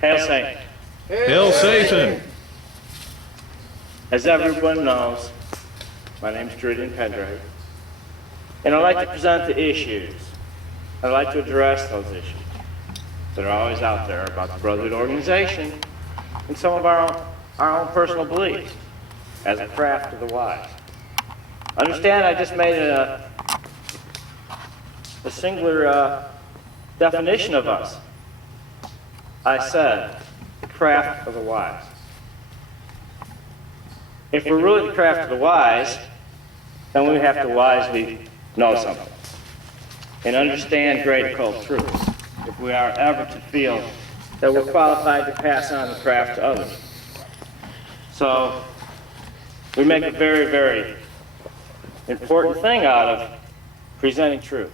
Hail Satan. Hail Satan! As everyone knows, my name is Druwydion Pendragon, and I'd like to present the issues. I'd like to address those issues that are always out there about the Brotherhood organization and some of our own personal beliefs as a craft of the wise. Understand, I just made a singular definition of us. I said, the craft of the wise. If we're really the craft of the wise, then we have to wisely know something and understand great occult truths if we are ever to feel that we're qualified to pass on the craft to others. So we make a very, very important thing out of presenting truth.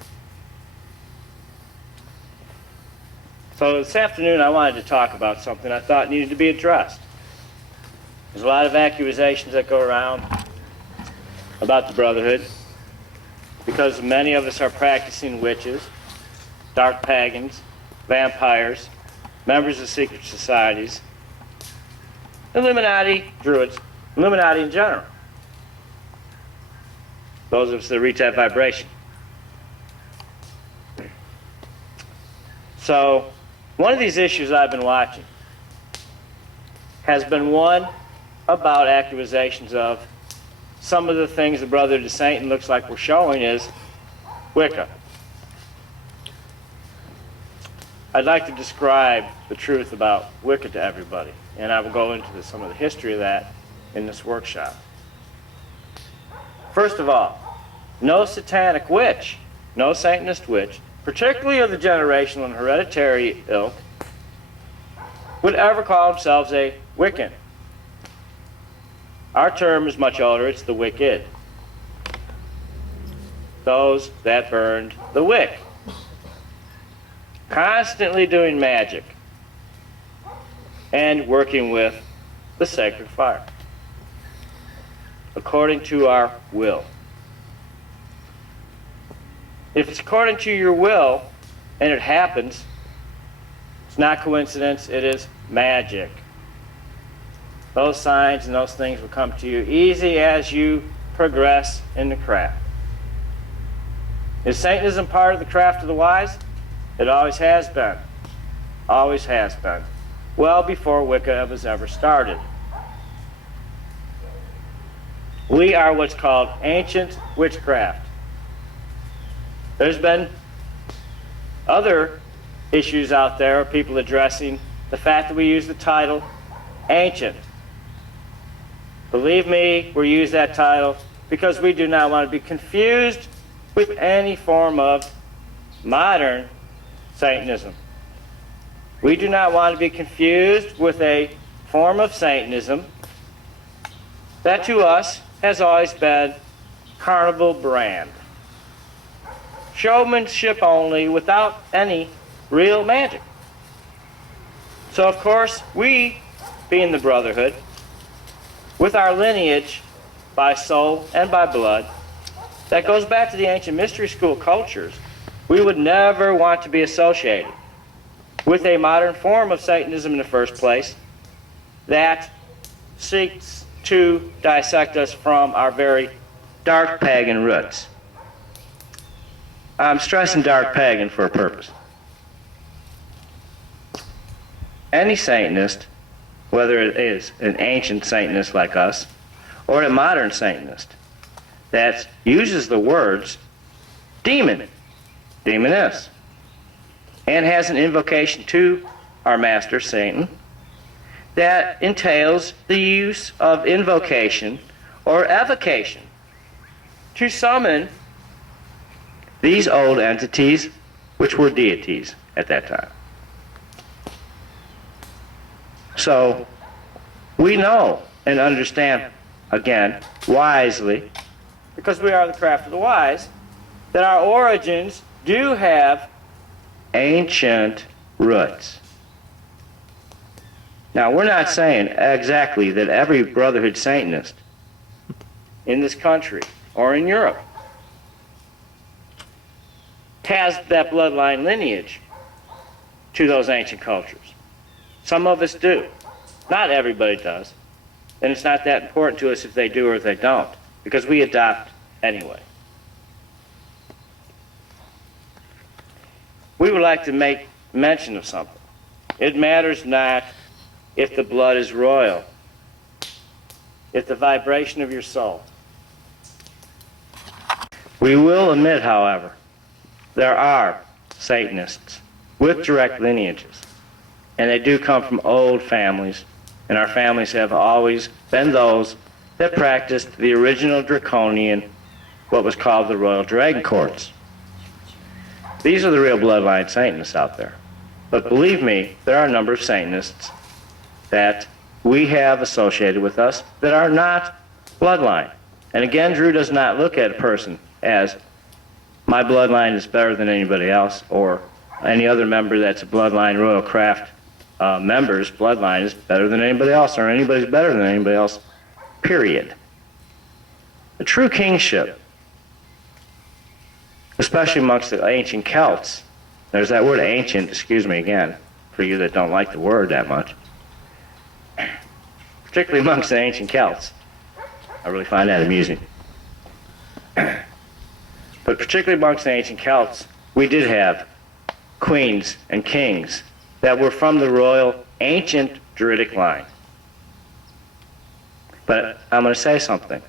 So this afternoon I wanted to talk about something I thought needed to be addressed. There's a lot of accusations that go around about the Brotherhood because many of us are practicing witches, dark pagans, vampires, members of secret societies, Illuminati, Druids, Illuminati in general. Those of us that reach that vibration. So, one of these issues I've been watching has been one about accusations of some of the things the Brotherhood of Satan looks like we're showing is Wicca. I'd like to describe the truth about Wicca to everybody, and I will go into some of the history of that in this workshop. First of all, no satanic witch, no Satanist witch, particularly of the generational and hereditary ilk, would ever call themselves a Wiccan. Our term is much older, it's the wicked. Those that burned the wick. Constantly doing magic and working with the sacred fire according to our will. If it's according to your will and it happens, it's not coincidence, it is magic. Those signs and those things will come to you easy as you progress in the craft. Is Satanism part of the craft of the wise? It always has been. Always has been. Well before Wicca was ever started. We are what's called ancient witchcraft. There's been other issues out there of people addressing the fact that we use the title ancient. Believe me, we use that title because we do not want to be confused with any form of modern Satanism. We do not want to be confused with a form of Satanism that to us has always been carnival brand. Showmanship only without any real magic. So of course, we, being the Brotherhood, with our lineage by soul and by blood, that goes back to the ancient mystery school cultures, we would never want to be associated with a modern form of Satanism in the first place that seeks to dissect us from our very dark pagan roots. I'm stressing dark pagan for a purpose. Any Satanist, whether it is an ancient Satanist like us or a modern Satanist, that uses the words demon, demoness, and has an invocation to our master Satan that entails the use of invocation or evocation to summon these old entities, which were deities at that time. So we know and understand, again, wisely, because we are the craft of the wise, that our origins do have ancient roots. Now, we're not saying exactly that every Brotherhood Satanist in this country or in Europe has that bloodline lineage to those ancient cultures. Some of us do. Not everybody does. And it's not that important to us if they do or if they don't, because we adopt anyway. We would like to make mention of something. It matters not if the blood is royal, if the vibration of your soul. We will admit, however, there are Satanists with direct lineages, and they do come from old families, and our families have always been those that practiced the original draconian, what was called the Royal Dragon Courts. These are the real bloodline Satanists out there. But believe me, there are a number of Satanists that we have associated with us that are not bloodline. And again, Drew does not look at a person as my bloodline is better than anybody else, or any other member that's a bloodline Royal Craft member's bloodline is better than anybody else, or anybody's better than anybody else, period. The true kingship, especially amongst the ancient Celts, there's that word ancient, excuse me again, for you that don't like the word that much, particularly amongst the ancient Celts. I really find that amusing. But particularly amongst the ancient Celts, we did have queens and kings that were from the royal ancient Druidic line. But I'm going to say something.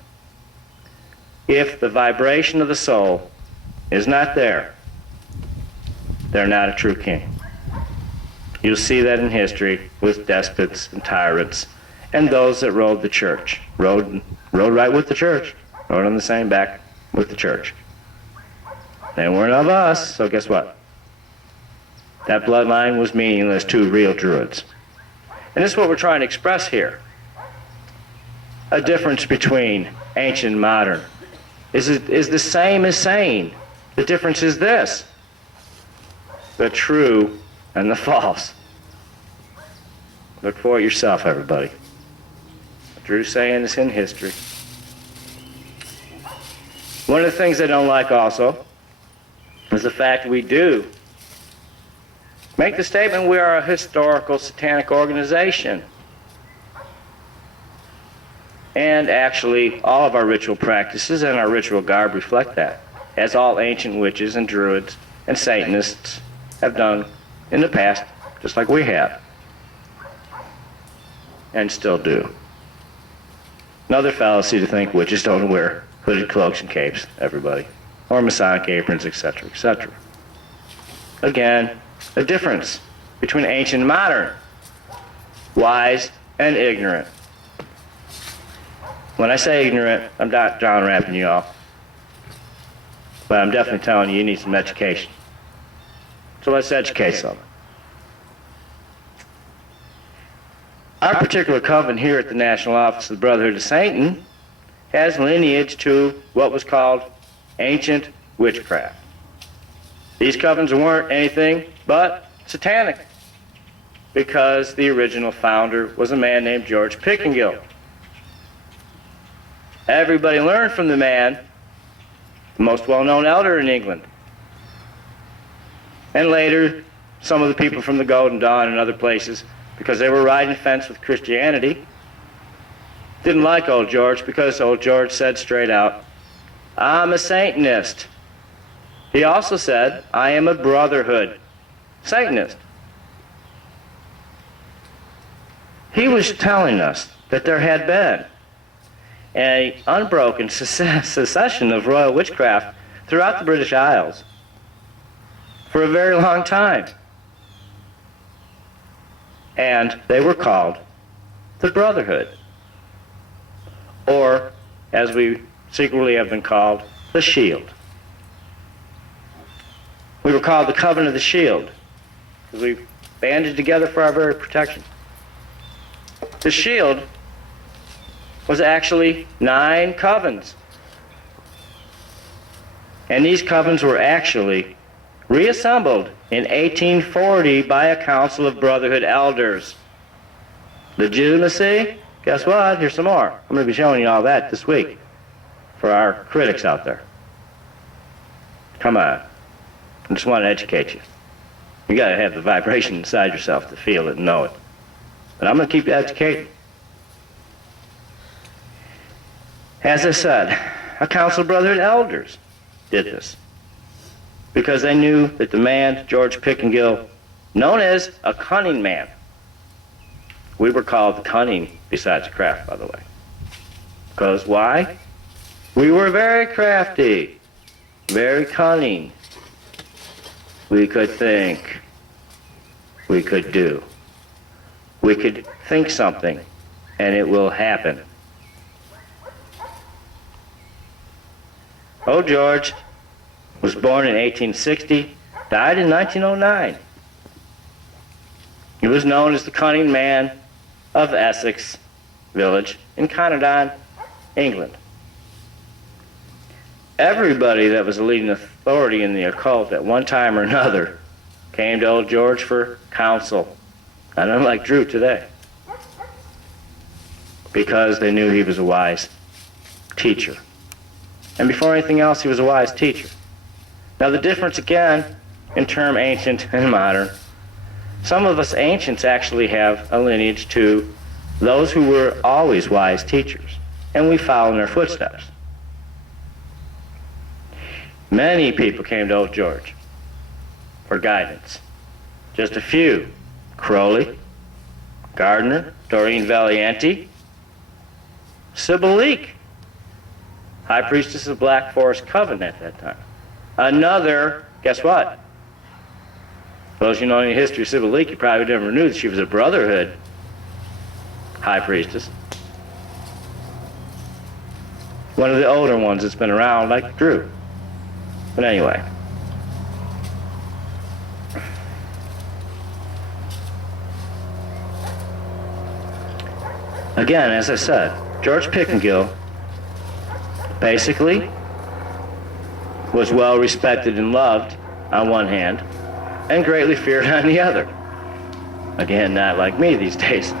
If the vibration of the soul is not there, they're not a true king. You'll see that in history with despots and tyrants and those that rode the church. Rode right with the church. Rode on the same back with the church. They weren't of us, so guess what? That bloodline was meaningless to real Druids. And this is what we're trying to express here. A difference between ancient and modern is the same as saying the difference is this: the true and the false. Look for it yourself, everybody. What Drew's saying is in history. One of the things I don't like also is the fact we do make the statement we are a historical satanic organization. And actually, all of our ritual practices and our ritual garb reflect that, as all ancient witches and druids and Satanists have done in the past, just like we have, and still do. Another fallacy to think witches don't wear hooded cloaks and capes, everybody, or Masonic aprons, etc., etc. Again, a difference between ancient and modern, wise and ignorant. When I say ignorant, I'm not John rapping you all, but I'm definitely telling you, you need some education. So let's educate some. Our particular coven here at the National Office of the Brotherhood of Satan has lineage to what was called Ancient Witchcraft. These covens weren't anything but satanic, because the original founder was a man named George Pickengill. Everybody learned from the man, the most well-known elder in England. And later, some of the people from the Golden Dawn and other places, because they were riding fence with Christianity, didn't like old George, because old George said straight out, I'm a Satanist. He also said, I am a Brotherhood Satanist. He was telling us that there had been an unbroken succession of royal witchcraft throughout the British Isles for a very long time. And they were called the Brotherhood, or, as we secretly have been called, the Shield. We were called the Coven of the Shield, because we banded together for our very protection. The Shield was actually 9 covens. And these covens were actually reassembled in 1840 by a council of Brotherhood elders. Legitimacy? Guess what? Here's some more. I'm going to be showing you all that this week for our critics out there. Come on. I just want to educate you. You got to have the vibration inside yourself to feel it and know it. But I'm going to keep educating. As I said, a council of Brotherhood elders did this because they knew that the man, George Pickengill, known as a cunning man, we were called the cunning besides craft, by the way. Because why? We were very crafty, very cunning. We could think. We could do. We could think something, and it will happen. Old George was born in 1860, died in 1909. He was known as the cunning man of Essex village in Canadon, England. Everybody that was a leading authority in the occult at one time or another came to old George for counsel, not unlike Drew today, because they knew he was a wise teacher. And before anything else, he was a wise teacher. Now the difference again in term ancient and modern, some of us ancients actually have a lineage to those who were always wise teachers, and we follow in their footsteps. Many people came to old George for guidance. Just a few: Crowley, Gardner, Doreen Valianti, Sybil Leek, High Priestess of Black Forest Coven at that time. Another, guess what? Those you know any history of Sybil Leek, you probably never knew that she was a Brotherhood High Priestess. One of the older ones that's been around, like Drew. But anyway. Again, as I said, George Pickengill basically was well respected and loved on one hand, and greatly feared on the other. Again, not like me these days.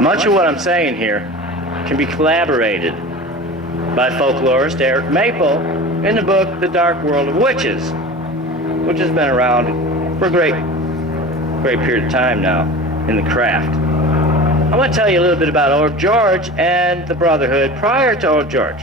Much of what I'm saying here can be collaborated by folklorist Eric Maple in the book The Dark World of Witches, which has been around for a great period of time now in the craft. I want to tell you a little bit about Old George and the Brotherhood prior to Old George.